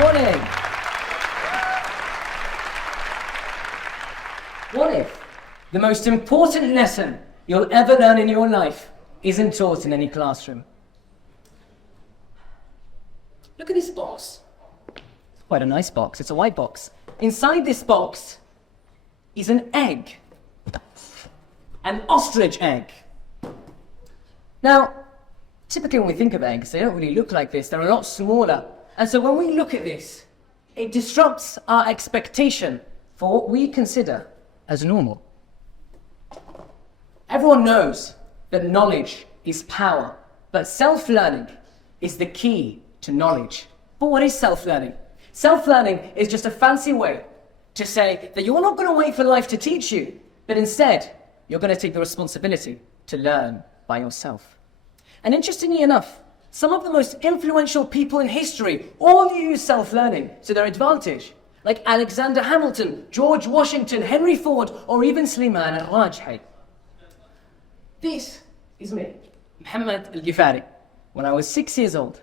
morning. What if the most important lesson you'll ever learn in your life isn't taught in any classroom? Look at this box. It's quite a nice box. It's a white box. Inside this box is an egg. An ostrich egg. Now, typically when we think of eggs, they don't really look like this. They're a lot smaller. And so when we look at this, it disrupts our expectation for what we consider as normal. Everyone knows that knowledge is power, but self-learning is the key to knowledge. But what is self-learning? Self-learning is just a fancy way to say that you're not going to wait for life to teach you, but instead, you're going to take the responsibility to learn by yourself. And interestingly enough, some of the most influential people in history all use self-learning to their advantage, like Alexander Hamilton, George Washington, Henry Ford, or even Slimane al-Rajhi. This is me, Muhammad Alqefari, when I was 6 years old.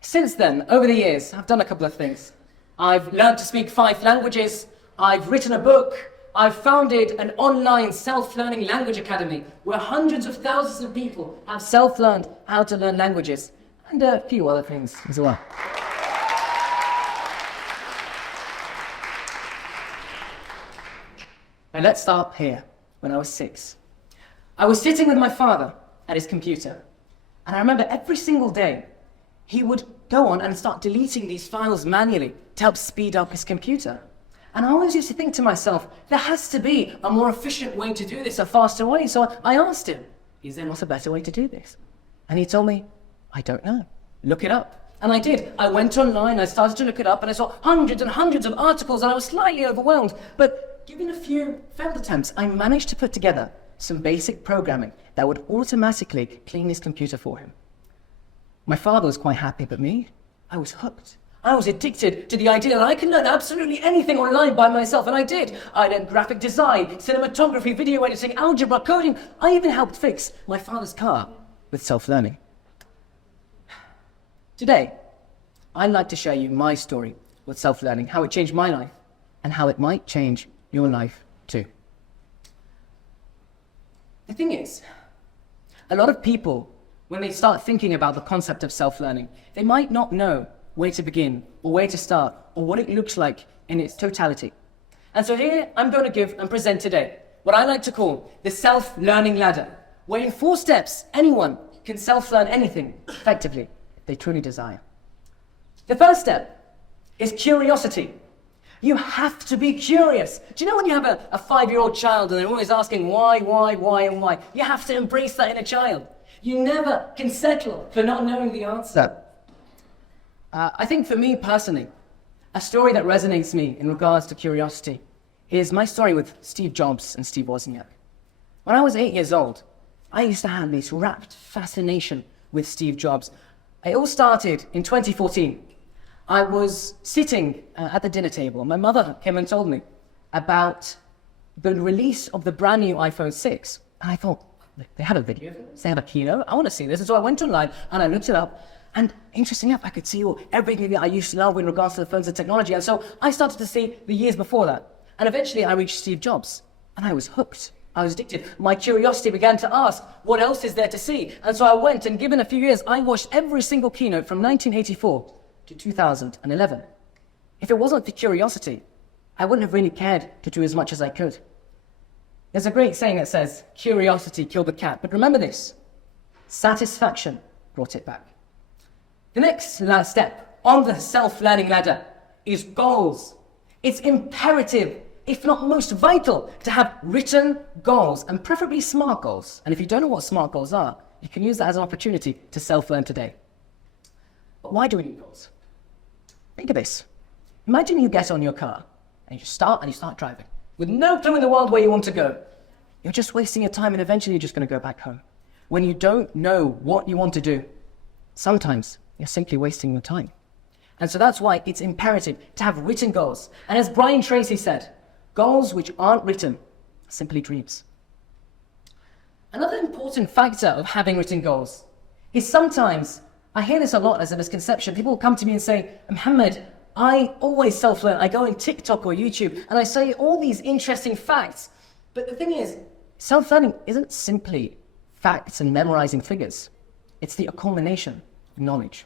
Since then, over the years, I've done a couple of things. I've learned to speak 5 languages, I've written a book, I've founded an online self-learning language academy where hundreds of thousands of people have self-learned how to learn languages, and a few other things as well. And let's start here, when I was 6. I was sitting with my father at his computer, and I remember every single day he would go on and start deleting these files manually to help speed up his computer. And I always used to think to myself, there has to be a more efficient way to do this, a faster way. So I asked him, is there not a better way to do this? And he told me, I don't know. Look it up. And I did. I went online, I started to look it up, and I saw hundreds and hundreds of articles, and I was slightly overwhelmed. But given a few failed attempts, I managed to put together some basic programming that would automatically clean his computer for him. My father was quite happy, but me, I was hooked. I was addicted to the idea that I can learn absolutely anything online by myself, and I did. I learned graphic design, cinematography, video editing, algebra, coding. I even helped fix my father's car with self-learning. Today, I'd like to share you my story with self-learning, how it changed my life, and how it might change your life too. The thing is, a lot of people, when they start thinking about the concept of self-learning, they might not know where to begin, or where to start, or what it looks like in its totality. And so here, I'm going to give and present today what I like to call the self-learning ladder, where in 4 steps, anyone can self-learn anything effectively if they truly desire. The first step is curiosity. You have to be curious. Do you know when you have a 5-year-old child and they're always asking why, and why? You have to embrace that inner child. You never can settle for not knowing the answer. I think for me personally, a story that resonates me in regards to curiosity is my story with Steve Jobs and Steve Wozniak. When I was 8 years old, I used to have this rapt fascination with Steve Jobs. It all started in 2014. I was sitting at the dinner table, and my mother came and told me about the release of the brand new iPhone 6. And I thought, they had a video, they had a keynote, I want to see this. And so I went online and I looked it up. And interestingly enough, I could see everything that I used to love in regards to the phones and technology. And so I started to see the years before that. And eventually I reached Steve Jobs, and I was hooked. I was addicted. My curiosity began to ask, what else is there to see? And so I went, and given a few years, I watched every single keynote from 1984 to 2011. If it wasn't for curiosity, I wouldn't have really cared to do as much as I could. There's a great saying that says, curiosity killed the cat. But remember this, satisfaction brought it back. The next step on the self-learning ladder is goals. It's imperative, if not most vital, to have written goals, and preferably SMART goals. And if you don't know what SMART goals are, you can use that as an opportunity to self-learn today. But why do we need goals? Think of this. Imagine you get on your car and you start driving with no clue in the world where you want to go. You're just wasting your time, and eventually you're just going to go back home. When you don't know what you want to do, sometimes you're simply wasting your time. And so that's why it's imperative to have written goals. And as Brian Tracy said, goals which aren't written are simply dreams. Another important factor of having written goals is sometimes I hear this a lot as a misconception. People come to me and say, Muhammad, I always self-learn. I go on TikTok or YouTube and I say all these interesting facts. But the thing is, self-learning isn't simply facts and memorizing figures. It's the culmination of knowledge.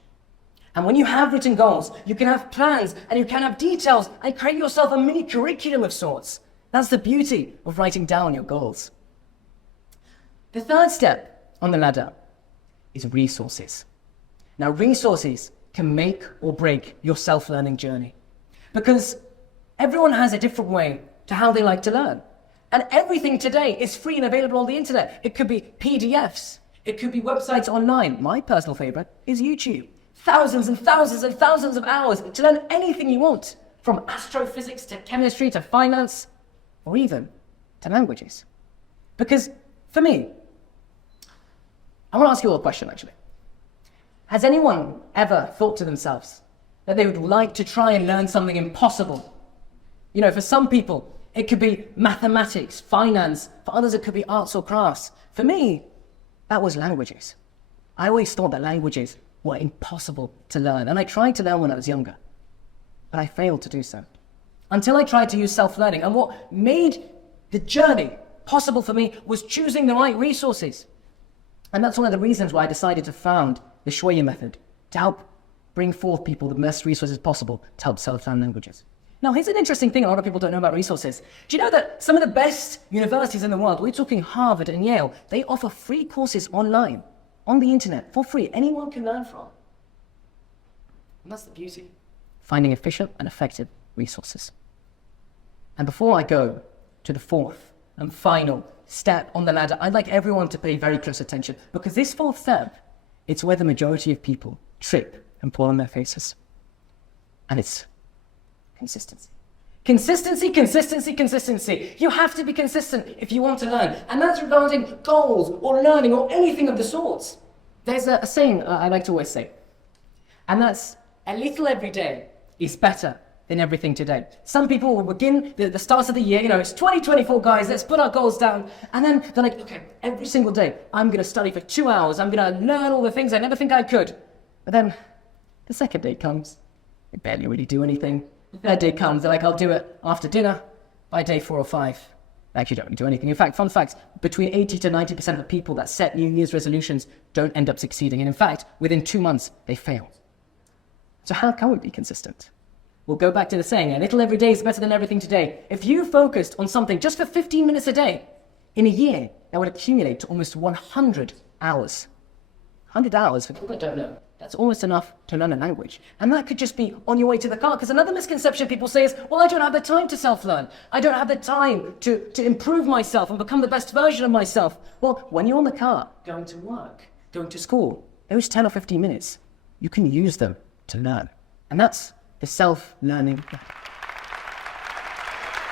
And when you have written goals, you can have plans and you can have details and create yourself a mini curriculum of sorts. That's the beauty of writing down your goals. The third step on the ladder is resources. Now, resources can make or break your self-learning journey because everyone has a different way to how they like to learn. And everything today is free and available on the internet. It could be PDFs. It could be websites online. My personal favorite is YouTube. Thousands and thousands and thousands of hours to learn anything you want, from astrophysics to chemistry to finance, or even to languages. Because for me, I want to ask you all a question actually. Has anyone ever thought to themselves that they would like to try and learn something impossible? You know, for some people, it could be mathematics, finance. For others, it could be arts or crafts. For me, that was languages. I always thought that languages were impossible to learn, and I tried to learn when I was younger, but I failed to do so. Until I tried to use self-learning, and what made the journey possible for me was choosing the right resources. And that's one of the reasons why I decided to found the Shwaya method, to help bring forth people the best resources possible to help self-learn languages. Now, here's an interesting thing a lot of people don't know about resources. Do you know that some of the best universities in the world, we're talking Harvard and Yale, they offer free courses online, on the internet, for free. Anyone can learn from. And that's the beauty. Finding efficient and effective resources. And before I go to the fourth and final step on the ladder, I'd like everyone to pay very close attention, because this fourth step, it's where the majority of people trip and fall on their faces. And it's consistency. Consistency, consistency, consistency. You have to be consistent if you want to learn. And that's regarding goals or learning or anything of the sorts. There's a saying I like to always say, and that's a little every day is better than everything today. Some people will begin the start of the year, it's 2024 guys, let's put our goals down. And then they're like, okay, every single day, I'm gonna study for 2 hours. I'm gonna learn all the things I never think I could. But then the second day comes, they barely really do anything. The third day comes, they're like, I'll do it after dinner. By day 4 or 5, they actually don't really do anything. In fact, fun fact, between 80 to 90% of the people that set New Year's resolutions don't end up succeeding. And in fact, within 2 months, they fail. So how can we be consistent? We'll go back to the saying, a little every day is better than everything today. If you focused on something just for 15 minutes a day, in a year, that would accumulate to almost 100 hours. 100 hours, for people that don't know, that's almost enough to learn a language. And that could just be on your way to the car. Because another misconception people say is, well, I don't have the time to self-learn. I don't have the time to improve myself and become the best version of myself. Well, when you're in the car, going to work, going to school, those 10 or 15 minutes, you can use them to learn. And that's the self-learning.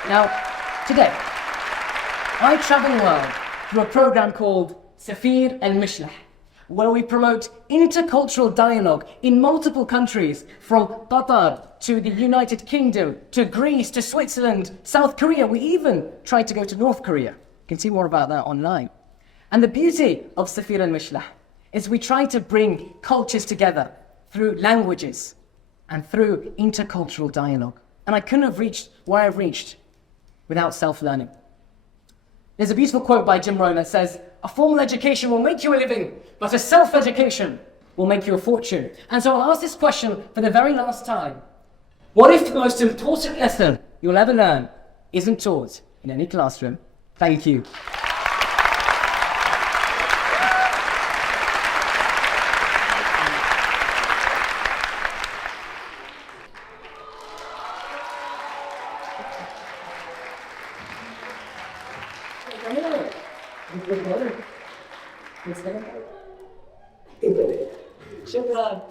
Now, today, I travel the world through a program called Safi and Mish, where we promote intercultural dialogue in multiple countries, from Qatar to the United Kingdom, to Greece, to Switzerland, South Korea. We even tried to go to North Korea. You can see more about that online. And the beauty of Safi and Mish is we try to bring cultures together through languages and through intercultural dialogue. And I couldn't have reached where I've reached without self-learning. There's a beautiful quote by Jim Rohn that says, a formal education will make you a living, but a self-education will make you a fortune. And so I'll ask this question for the very last time. What if the most important lesson you'll ever learn isn't taught in any classroom? Thank you. شكرا.